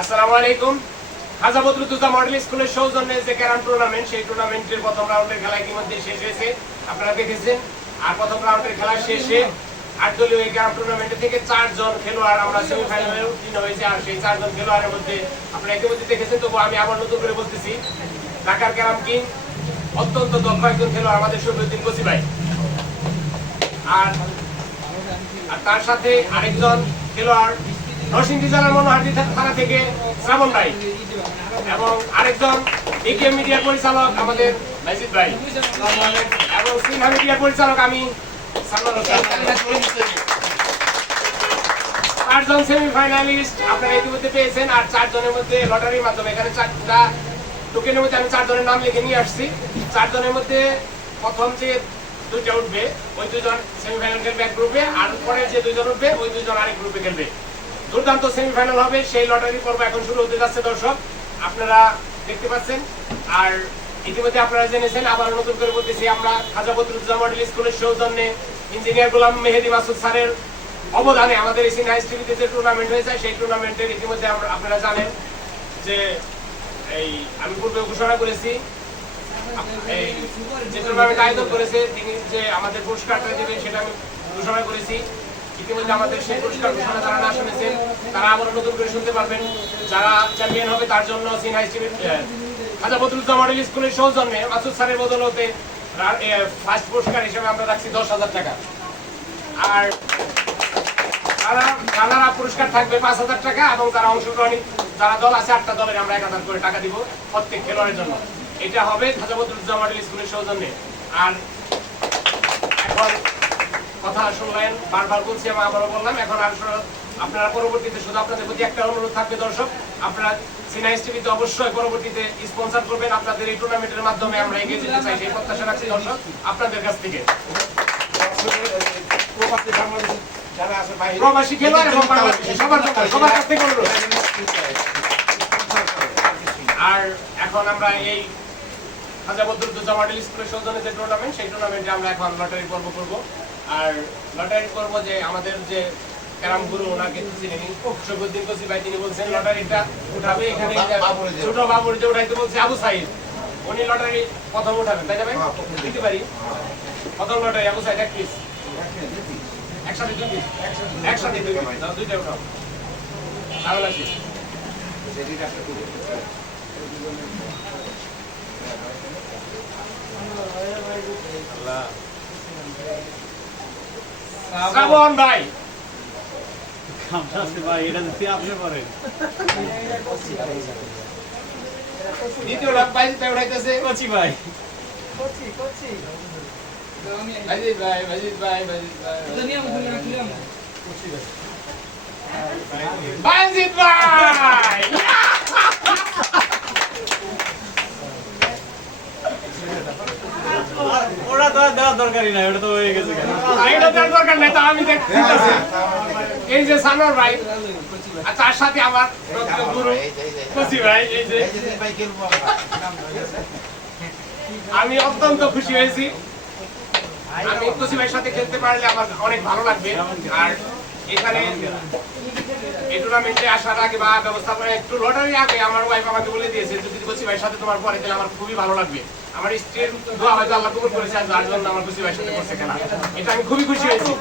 আসসালামু আলাইকুম। খাজা বদরুদ্দোজা মডেল স্কুলের সৌজন্যে যে ক্যারাম টুর্নামেন্ট সেই টুর্নামেন্টের প্রথম রাউন্ডের খেলা ইতিমধ্যে শেষ হয়েছে। আপনারা দেখেছেন, আর প্রথম রাউন্ডের খেলা শেষে আট দলীয় এই ক্যারাম টুর্নামেন্টে থেকে চারজন খেলোয়াড় আমরা সেমিফাইনালে উত্তীর্ণ হয়েছে, আর সেই চারজন খেলোয়াড়ের মধ্যে আপনারা ইতিমধ্যে দেখেছেন, তবু আমি আবার নতুন করে বলতেছি, ঢাকার ক্যারাম কিং অত্যন্ত দক্ষ একজন খেলোয়াড় আমাদের শফিউদ্দিন কসি ভাই। আর তার সাথে আরেকজন খেলোয়াড় নরসিংদী জেলার মনোহারদী থানা থেকে শ্রাবণ ভাই এবং আরেকজন একে মিডিয়া পরিচালক আমাদের মাইজিদ ভাই। এবং সিনহা মিডিয়ার পরিচালক আমি চারজন সেমিফাইনালিস্ট আপনারা ইতিমধ্যে পেয়েছেন আর চারজনের মধ্যে লটারির মাধ্যমে। এখানে চারটা টোকেনের মধ্যে আমি চারজনের নাম লিখে নিয়ে আসছি। চারজনের মধ্যে প্রথম যে দুইটা উঠবে, ওই দুজন সেমিফাইনাল খেলবে এক গ্রুপে আর পরে যে দুইজন উঠবে, ওই দুজন আরেক গ্রুপে খেলবে। দুর্দান্ত সেমিফাইনাল হবে, সেই লটারি পর্ব এখন শুরু হতে যাচ্ছে, দর্শক। আপনারা দেখতে পাচ্ছেন। আর ইতিমধ্যে আপনারা জেনেছেন আবার নতুন করে বলতেছি, আমরা খাজা বদরুজ্জামান মডেল স্কুলের সৌজন্যে ইঞ্জিনিয়ার গোলাম মেহেদি মাসুদ স্যারের অবদানে আমাদের এই সিনহাইস টিভিতে যে টুর্নামেন্ট হয়েছে, সেই টুর্নামেন্টের ইতিমধ্যে আপনারা জানেন যে এই আমি পূর্বে ঘোষণা করেছি যে টুর্নামেন্ট আয়োজন করেছে, তিনি যে আমাদের পুরস্কারটা দেবেন সেটা আমি ঘোষণা করেছি। ইতিমধ্যে আমাদের সেই পুরস্কার ঘোষণা যারা না শুনেছেন, তারা আবার নতুন করে শুনতে পারবেন। যারা চ্যাম্পিয়ন হবে তার জন্য টিভির খাজা মডেল স্কুলের সৌজন্যে স্যারের বদলতে ফার্স্ট পুরস্কার হিসেবে আমরা রাখছি দশ হাজার টাকা। আর তারা রানারা পুরস্কার থাকবে পাঁচ হাজার টাকা এবং তারা অংশগ্রহণ, যারা দল আছে আটটা দলের আমরা এক হাজার করে টাকা দিব প্রত্যেক খেলোয়াড়ের জন্য। এটা হবে খাজাবদুজ্জামান মডেল স্কুলের সৌজন্যে। আর এখন কথা শুনলেন, বারবার বলছি, আমি আবারও বললাম, এখন আর আপনারা পরবর্তীতে শুধু আপনাদের প্রতি একটা অনুরোধ থাকবে দর্শক, আপনারা সিনাইস টিভিতে অবশ্যই পরবর্তীতে স্পন্সর করবেন, আপনাদের এই টুর্নামেন্টের মাধ্যমে আমরা এগিয়ে যেতে চাই, সেই প্রত্যাশা রাখছি দর্শক, আপনাদের কাছ থেকে। আর এখন আমরা এই টুর্নামেন্ট সেই টুর্নামেন্টে আমরা এখন লটারি পর্ব করব। আর লটারি করব যে আমাদের যে ক্যারাম গুরু ওনাকে চিনেন শফিউদ্দিন কসি ভাই তিনি বলছেন লটারিটা উঠাবে এখানে ছোট বাবুর যে উঠাইতে বলছে আবু সাইদ। উনি লটারি প্রথম উঠাবেন তাই যাবেন দিতে পারি? প্রথম লটারি আবু সাইদ এক পিস একসাথে দুই পিস একসাথে দুই পিস দুইটা উঠাও। তাহলে আসি। শ্রাবণ ভাই। ভাই দ্বিতীয় লাখ পাইছে তাই উঠাইতেছে। কচি ভাই। ভাইজিৎ ভাই ভাইজিৎ ভাই ভাইজিৎ ভাই। ভাইজিৎ ভাই! ওটা তো আর দেওয়ার দরকারই নাই ওটা তো হয়ে গেছে এটা তার দরকার নাই তা আমি এই যে সানোর ভাই আর তার সাথে আমার গুরু খুশি ভাই এই যে আমি অত্যন্ত খুশি হয়েছি। আমি খুশি ভাইয়ের সাথে খেলতে পারলে আমার অনেক ভালো লাগবে। আর এখানে এই টুর্নামেন্টে আসার আগে বা ব্যবস্থাপনা একটু লটারি আগে আমার ওয়াইফ আমাকে বলে দিয়েছে, যদি কসি ভাইয়ের সাথে তোমার পরে, তাহলে আমার খুবই ভালো লাগবে। আমার স্ত্রীর দোয়া হয়তো আল্লাহ কবুল করেছে যার জন্য আমার কসি ভাইয়ের সাথে করছে খেলা। এটা আমি খুবই খুশি হয়েছি।